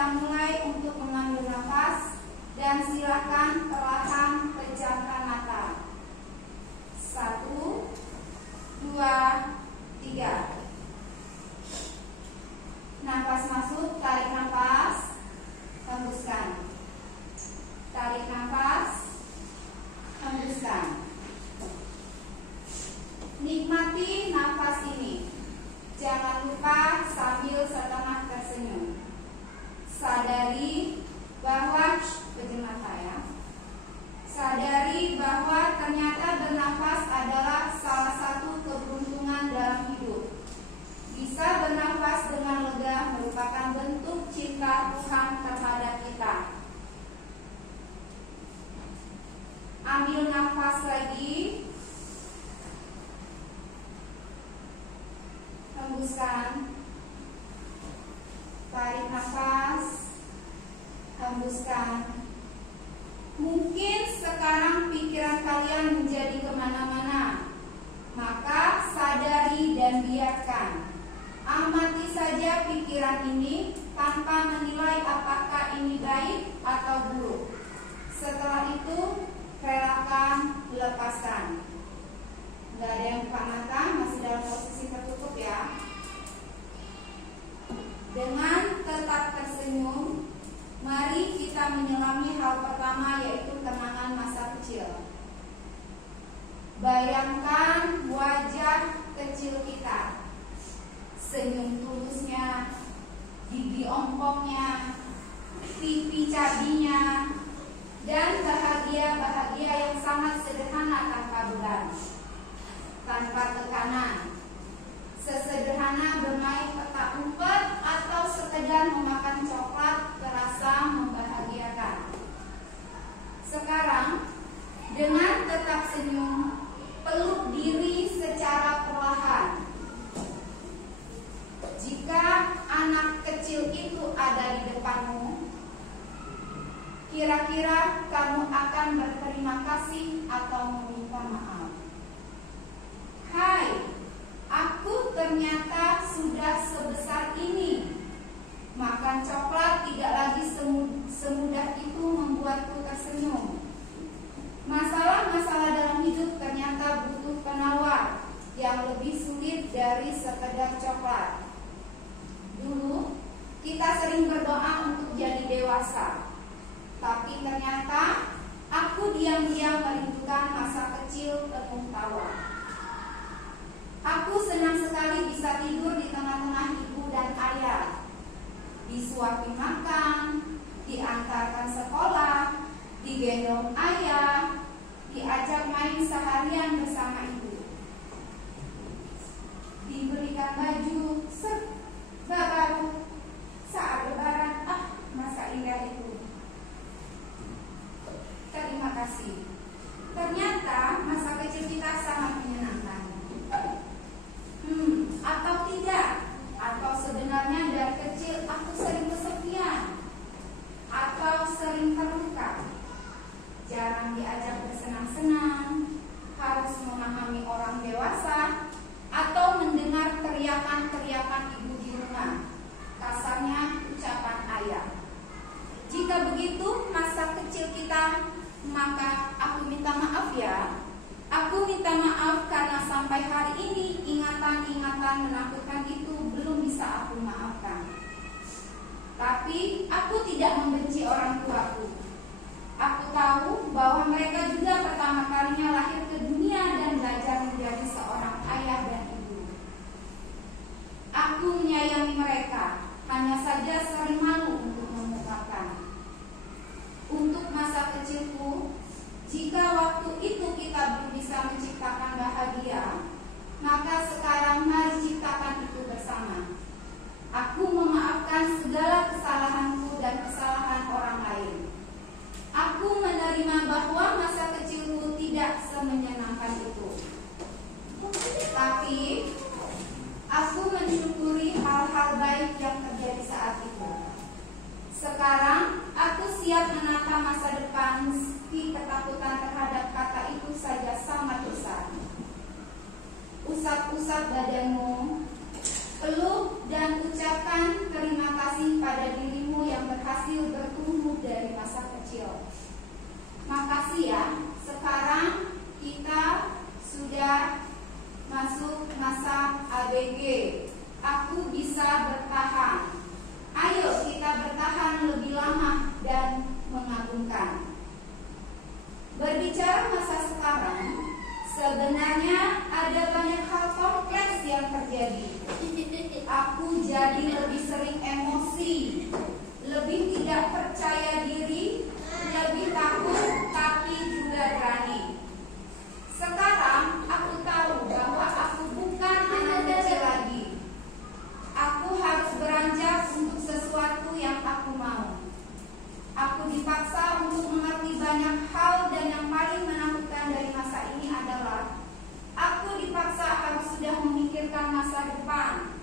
kita mulai untuk mengambil nafas dan silakan perlahan pejamkan mata. 1, 2, 3. Nafas masuk, tarik nafas, hembuskan. Tarik nafas, hembuskan. Nikmati nafas ini. Jangan lupa sambil setengah tersenyum. Sadari bahwa pejam mata ya. Sadari bahwa ternyata bernafas adalah salah satu keberuntungan dalam hidup. Bisa bernafas dengan lega merupakan bentuk cinta Tuhan terhadap kita. Ambil nafas lagi. Hembuskan. Tarik nafas. Hembuskan. Mungkin sekarang pikiran kalian menjadi kemana-mana. Maka sadari dan biarkan. Amati saja pikiran ini tanpa menilai apakah ini baik atau buruk. Setelah itu, relakan, lepaskan. Nggak ada yang buka mata, masih dalam posisi tertutup ya. Dengan tetap tersenyum, mari kita menyelami hal pertama, yaitu kenangan masa kecil. Bayangkan wajah kecil kita. Senyum tulusnya, gigi ompongnya, pipi cabinya, dan bahagia-bahagia yang sangat sederhana tanpa beban, tanpa tekanan. Sesederhana bermain petak umpet atau sekedar memakan coklat terasa membahagiakan. Sekarang, dengan tetap senyum, peluk diri secara perlahan. Jika anak kecil itu ada di depanmu, kira-kira kamu akan berterima kasih atau meminta maaf? Hai, aku ternyata sudah sebesar ini. Makan coklat tidak lagi semudah itu membuatku tersenyum. Masalah-masalah dalam hidup ternyata butuh penawar yang lebih sulit dari sekedar coklat. Dulu, kita sering berdoa untuk jadi dewasa. Tapi ternyata, aku diam-diam merindukan masa kecil penuh tawa. Aku senang sekali bisa tidur di tengah-tengah ibu dan ayah. Disuapin makan, diantarkan sekolah, digendong ayah, diajak main seharian bersama ibu. Diberikan baju baru saat lebaran. Masa indah itu. Terima kasih. Ternyata masa kecil kita sangat menyenangkan. Atau tidak? Atau sebenarnya dari kecil aku sering kesepian, atau sering terluka, jarang diajak bersenang-senang, harus memahami orang dewasa, atau mendengar teriakan-teriakan ibu di rumah, kasarnya ucapan ayah. Jika begitu masa kecil kita, maka aku minta maaf ya. Aku minta maaf karena sampai hari ini ingatan-ingatan menakutkan itu belum bisa aku maafkan. Tapi aku tidak membenci orang tuaku. Aku tahu bahwa mereka juga pertama kalinya lahir ke dunia dan belajar menjadi seorang ayah dan ibu. Aku menyayangi mereka, hanya saja sering malu untuk mengungkapkan. Untuk masa kecilku, jika waktu itu kita belum bisa menciptakan bahagia, maka sekarang mari ciptakan itu bersama. Aku memaafkan segala kesalahanku dan kesalahan orang lain. Aku menerima bahwa masa kecilku tidak semenyenangkan itu. Tapi aku mensyukuri hal-hal baik yang terjadi saat itu. Sekarang aku siap menata masa depan meski ketakutan terhadap kata itu saja sangat besar. Usap-usap badanmu, peluk dan ucapkan terima kasih pada dirimu yang dari masa kecil. Makasih ya, sekarang kita sudah masuk masa ABG. Aku bisa bertahan. Ayo kita bertahan lebih lama dan mengagumkan. Berbicara masa sekarang, sebenarnya ada banyak hal kompleks yang terjadi. Aku jadi lebih sering emosi, lebih tidak percaya diri, lebih takut tapi juga berani. Sekarang aku tahu bahwa aku bukan anak kecil lagi. Aku harus beranjak untuk sesuatu yang aku mau. Aku dipaksa untuk mengerti banyak hal, dan yang paling menakutkan dari masa ini adalah aku dipaksa harus sudah memikirkan masa depan.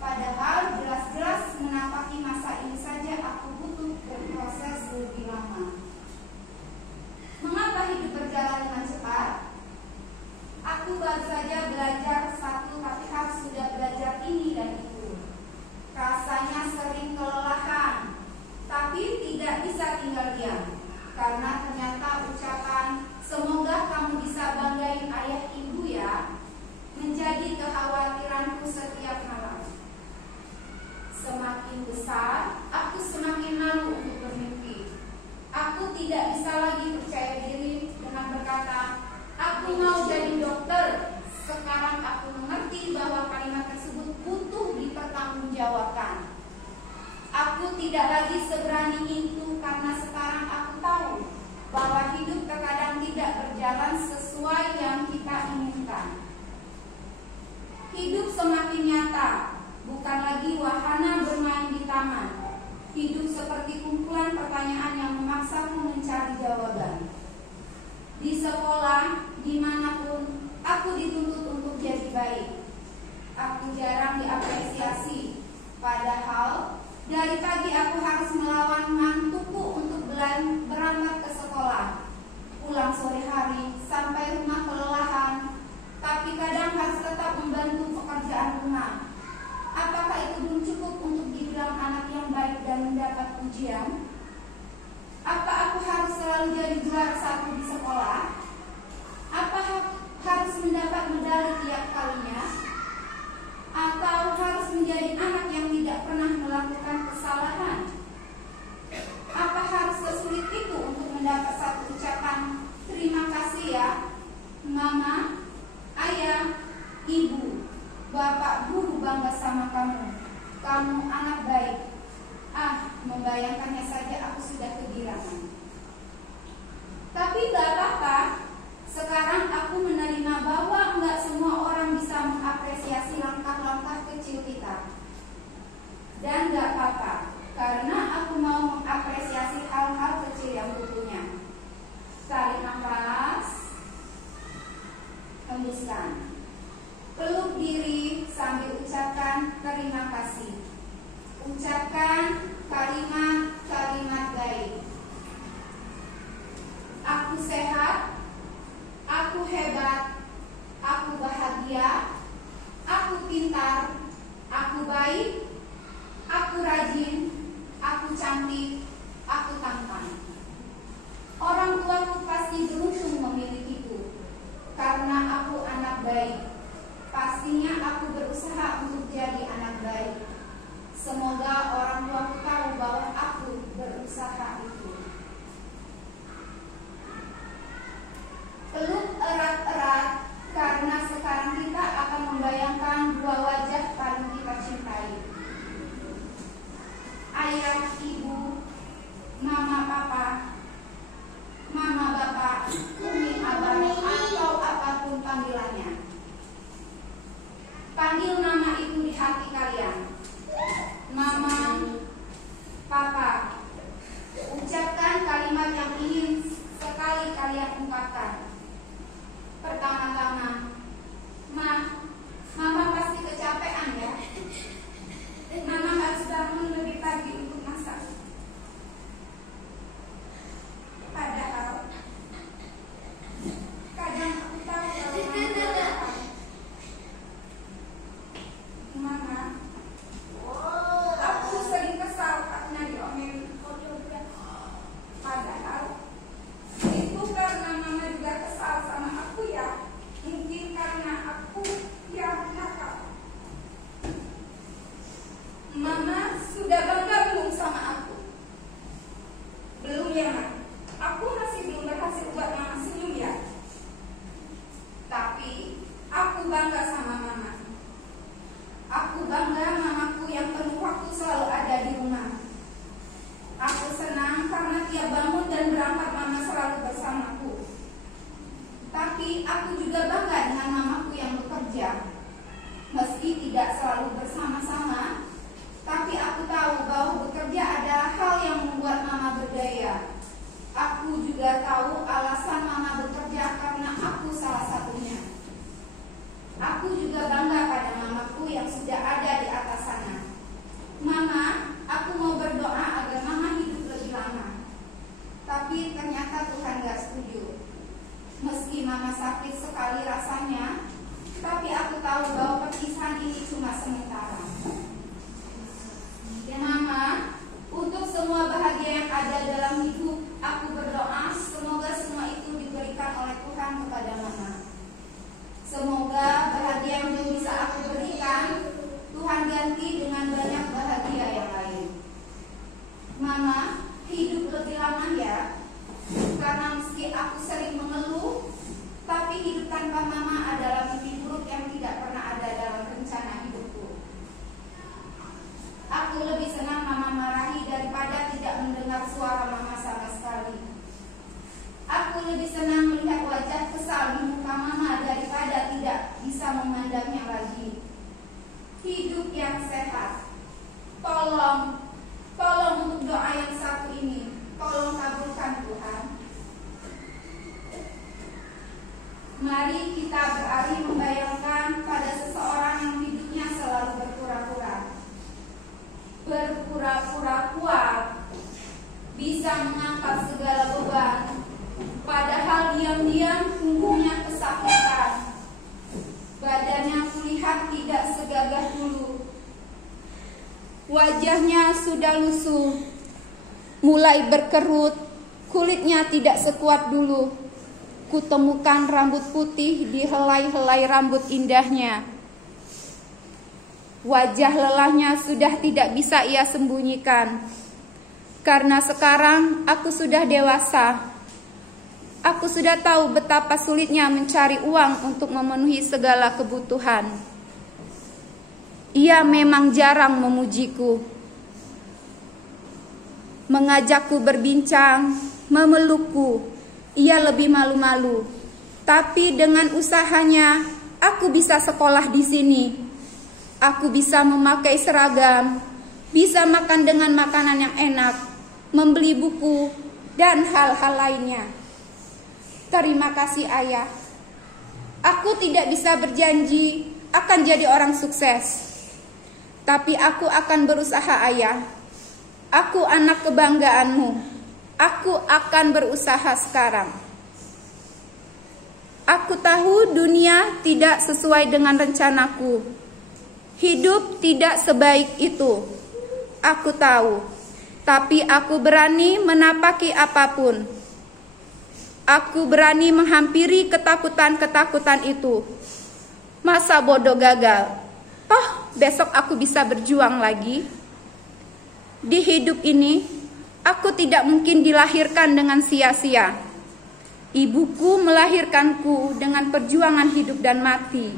Padahal jelas-jelas menapaki masa ini saja aku butuh berproses lebih lama. Mengapa hidup berjalan dengan cepat? Aku baru saja belajar satu, tapi harus sudah belajar ini dan itu. Rasanya sering kelelahan, tapi tidak bisa tinggal diam. Karena ternyata ucapan "semoga kamu bisa banggain ayah ibu ya" menjadi kekhawatiranku setiap malam. Semakin besar, aku semakin malu untuk bermimpi. Aku tidak bisa lagi percaya diri dengan berkata, "Aku mau jadi dokter." Sekarang aku mengerti bahwa kalimat tersebut butuh dipertanggungjawabkan. Aku tidak lagi seberani itu karena sekarang aku tahu bahwa hidup terkadang tidak berjalan sesuai yang kita inginkan. Hidup semakin nyata, bukan lagi wahana bermain di taman. Hidup seperti kumpulan pertanyaan yang memaksaku mencari jawaban. Di sekolah, dimanapun, aku dituntut untuk jadi baik. Aku jarang diapresiasi, padahal dari pagi aku harus melawan ngantukku untuk berangkat ke sekolah. Pulang sore hari, sampai rumah kelelahan, tapi kadang harus tetap membantu pekerjaan rumah. Apakah itu belum cukup untuk dibilang anak yang baik dan mendapat pujian? Apa aku harus selalu jadi juara satu di sekolah? Apa harus mendapat medali tiap kalinya? Atau harus menjadi anak yang tidak pernah melakukan kesalahan? Apa harus sesulit itu untuk mendapat satu ucapan "terima kasih ya, Mama, Ayah, Ibu, Bapak Guru bangga sama kamu. Kamu anak baik." Membayangkannya saja aku sudah kegirangan. Tapi gak apa-apa. Sekarang aku menerima bahwa gak semua orang bisa mengapresiasi langkah-langkah kecil kita. Dan gak apa-apa, karena aku mau mengapresiasi hal-hal kecil yang kupunya. Tarik nafas, hembuskan. Peluk diri sambil ucapkan terima kasih. Ucapkan kalimat-kalimat baik. Aku sehat, aku hebat, aku bahagia, aku pintar, aku baik, aku rajin, aku cantik, aku tampan. Orang tuaku pasti beruntung memilikiku, karena aku anak baik. Pastinya aku berusaha untuk jadi anak baik. Semoga orang tuaku tahu bahwa aku berusaha itu. Peluk erat-erat, karena sekarang kita akan membayangkan dua wajah paling kita cintai. Ayah, ibu, mama, papa, mama, bapak, umi, abang, atau apapun panggilannya. Panggil nama itu di hati kalian. Mama, papa. Ucapkan kalimat yang ingin sekali kalian ungkapkan. Pertama-tama, Mama pasti kecapean ya. Mama harus bangun lebih pagi untuk masak. juga tahu alasan Mama bekerja karena aku salah satunya. Aku juga bangga pada Mamaku yang sudah ada di atas sana. Mama, aku mau berdoa agar Mama hidup lebih lama. Tapi ternyata Tuhan gak setuju. Meski Mama sakit sekali rasanya, tapi aku tahu bahwa perpisahan ini cuma sementara. Ya Mama, untuk semua bahagia yang ada dalam hidup, aku berdoa semoga semua itu diberikan oleh Tuhan kepada Mama. Semoga bahagia yang belum bisa aku berikan, Tuhan ganti dengan banyak bahagia yang lain. Mama, hidup lebih lama ya. Karena meski aku sering mengeluh, tapi hidup tanpa Mama adalah mimpi buruk yang tidak pernah ada dalam rencana hidupku. Aku lebih senang Mama marahi daripada tidak mendengar suara Mama sama sekali. Aku lebih senang melihat wajah kesal di muka Mama daripada tidak bisa memandangnya lagi. Hidup yang sehat. Tolong untuk doa yang satu ini, tolong kabulkan Tuhan. Mari kita beralih membayangkan pada seseorang yang hidupnya selalu berpura-pura. Berpura-pura kuat, bisa mengangkat segala beban, padahal diam-diam punggungnya kesakitan. Badannya kulihat tidak segagah dulu. Wajahnya sudah lusuh, mulai berkerut, kulitnya tidak sekuat dulu. Kutemukan rambut putih di helai-helai rambut indahnya. Wajah lelahnya sudah tidak bisa ia sembunyikan. Karena sekarang aku sudah dewasa. Aku sudah tahu betapa sulitnya mencari uang untuk memenuhi segala kebutuhan. Ia memang jarang memujiku, mengajakku berbincang, memelukku. Ia lebih malu-malu. Tapi dengan usahanya, aku bisa sekolah di sini. Aku bisa memakai seragam, bisa makan dengan makanan yang enak, membeli buku, dan hal-hal lainnya. Terima kasih Ayah. Aku tidak bisa berjanji akan jadi orang sukses. Tapi aku akan berusaha Ayah. Aku anak kebanggaanmu. Aku akan berusaha sekarang. Aku tahu dunia tidak sesuai dengan rencanaku. Hidup tidak sebaik itu. Aku tahu. Tapi aku berani menapaki apapun. Aku berani menghampiri ketakutan-ketakutan itu. Masa bodoh gagal? Toh besok aku bisa berjuang lagi. Di hidup ini, aku tidak mungkin dilahirkan dengan sia-sia. Ibuku melahirkanku dengan perjuangan hidup dan mati.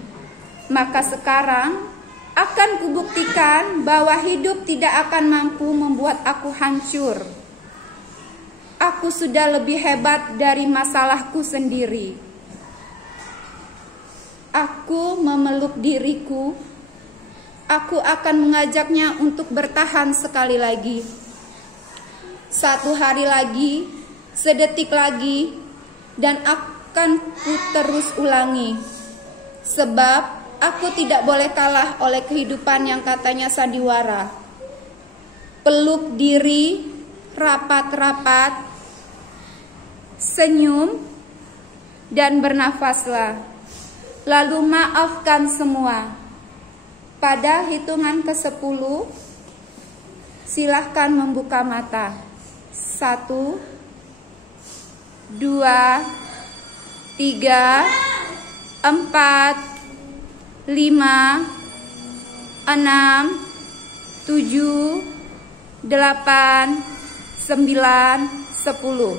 Maka sekarang akan kubuktikan bahwa hidup tidak akan mampu membuat aku hancur. Aku sudah lebih hebat dari masalahku sendiri. Aku memeluk diriku. Aku akan mengajaknya untuk bertahan sekali lagi. Satu hari lagi, sedetik lagi, dan akan ku terus ulangi. Sebab aku tidak boleh kalah oleh kehidupan yang katanya sandiwara. Peluk diri, rapat-rapat, senyum, dan bernafaslah. Lalu maafkan semua. Pada hitungan ke-10, silahkan membuka mata. 1, 2, 3, 4, 5, 6, 7, 8, 9, 10.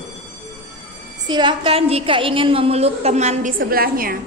Silahkan jika ingin memeluk teman di sebelahnya.